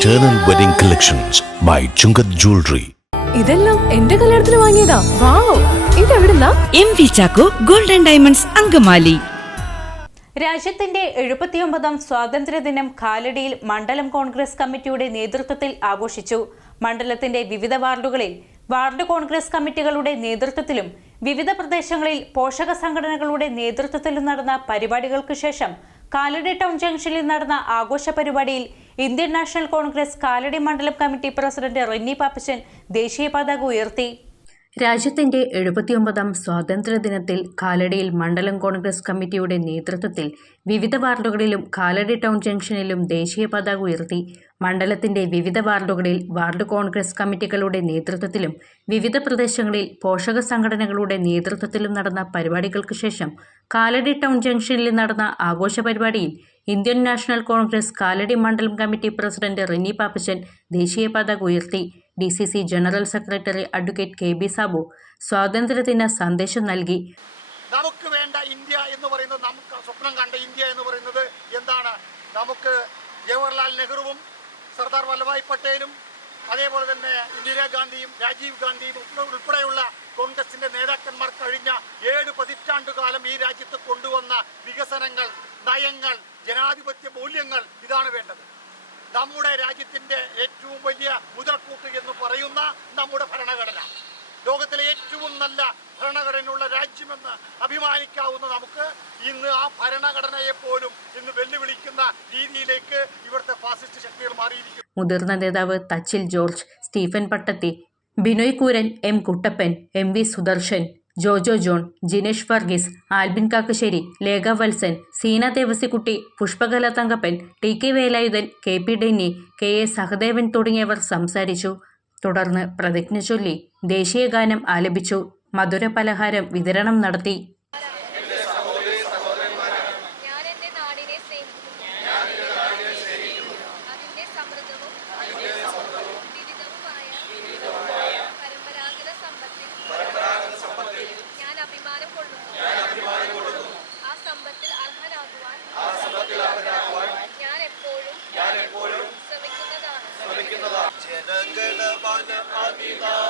Eternal Wedding Collections by Chungath Jewelry. ഇതെല്ലാം എന്റെ കല്യാണത്തിന് വാങ്ങിയതാ. Wow. ഇതെവിടുന്നാ M V Chacko golden diamonds Angamaly. രാജ്യത്തിന്റെ എഴുപത്തിയൊമ്പതാം സ്വാതന്ത്ര്യദിനം കാലടിയിൽ മണ്ഡലം കോൺഗ്രസ് കമ്മിറ്റിയുടെ നേതൃത്വത്തിൽ ആഘോഷിച്ചു. മണ്ഡലത്തിന്റെ വിവിധ വാർഡുകളിൽ വാർഡ് കോൺഗ്രസ് കമ്മിറ്റികളുടെ നേതൃത്വത്തിലും വിവിധ പ്രദേശങ്ങളിൽ പോഷക സംഘടനകളുടെ നേതൃത്വത്തിലും നടന്ന പരിപാടികൾക്ക് ശേഷം കാലടി ടൗൺ ജംഗ്ഷനിൽ നടന്ന ആഘോഷ പരിപാടിയിൽ ഇന്ത്യൻ നാഷണൽ കോൺഗ്രസ് കാലടി മണ്ഡലം കമ്മിറ്റി പ്രസിഡന്റ് റിന്നി പാപ്പച്ചൻ ദേശീയ പതാക ഉയർത്തി. രാജ്യത്തിന്റെ എഴുപത്തിയൊമ്പതാം സ്വാതന്ത്ര്യദിനത്തിൽ കാലടിയിൽ മണ്ഡലം കോൺഗ്രസ് കമ്മിറ്റിയുടെ നേതൃത്വത്തിൽ വിവിധ വാർഡുകളിലും കാലടി ടൗൺ ജംഗ്ഷനിലും ദേശീയ പതാക ഉയർത്തി. മണ്ഡലത്തിന്റെ വിവിധ വാർഡുകളിൽ വാർഡ് കോൺഗ്രസ് കമ്മിറ്റികളുടെ നേതൃത്വത്തിലും വിവിധ പ്രദേശങ്ങളിൽ പോഷക സംഘടനകളുടെ നേതൃത്വത്തിലും നടന്ന പരിപാടികൾക്ക് ശേഷം കാലടി ടൗൺ ജംഗ്ഷനിൽ നടന്ന ആഘോഷ പരിപാടിയിൽ ഇന്ത്യൻ നാഷണൽ കോൺഗ്രസ് കാലടി മണ്ഡലം കമ്മിറ്റി പ്രസിഡന്റ് റിനി പാപ്പച്ചൻ ദേശീയ പതാക ഉയർത്തി. D C C general secretary advocate K B Sabu സ്വാതന്ത്ര്യദിന സന്ദേശം നൽകി. നമുക്ക് വേണ്ട ഇന്ത്യ എന്ന് പറയുന്നത് നമുക്ക് സ്വപ്നം കണ്ട ഇന്ത്യ എന്ന് പറയുന്നത് എന്താണ്? നമുക്ക് ജവഹർലാൽ നെഹ്റുവും സർദാർ വല്ലഭായ് പട്ടേലും അതേപോലെ തന്നെ ഇന്ദിരാഗാന്ധിയും രാജീവ് ഗാന്ധിയും ഉൾപ്പെടെയുള്ള കോൺഗ്രസിന്റെ നേതാക്കന്മാർ കഴിഞ്ഞ ഏഴ് പതിറ്റാണ്ടുകാലം ഈ രാജ്യത്ത് കൊണ്ടുവന്ന വികസനങ്ങൾ നയങ്ങൾ ജനാധിപത്യ മൂല്യങ്ങൾ ഇതാണ് വേണ്ടത്. നമ്മുടെ രാജ്യത്തിന്റെ ഏറ്റവും വലിയ മുതൽക്കൂട്ട് എന്ന് പറയുന്ന നമ്മുടെ ഭരണഘടന. ലോകത്തിലെ ഏറ്റവും നല്ല ഭരണഘടനയുള്ള രാജ്യമെന്ന് അഭിമാനിക്കാവുന്ന നമുക്ക് ഇന്ന് ആ ഭരണഘടനയെ പോലും ഇന്ന് വെല്ലുവിളിക്കുന്ന രീതിയിലേക്ക് ഇവിടുത്തെ ഫാസിസ്റ്റ് ശക്തികൾ മാറിയിരിക്കുന്നു. മുതിർന്ന നേതാവ് Thachil George Stephen Pattathi Binoy Kooran M Kuttappan M V Sudarshan Jojo John Jinesh Varghese Albin Kakkassery Lekha Valsan Seena Devasikutty Pushpakala Thankappan T K Velayudhan K P Denny K A Sahadevan തുടങ്ങിയവർ സംസാരിച്ചു. തുടർന്ന് പ്രതിജ്ഞ ചൊല്ലി ദേശീയ ഗാനം ആലപിച്ചു. മധുര പലഹാരം വിതരണം നടത്തി. Nagana Mana Amina.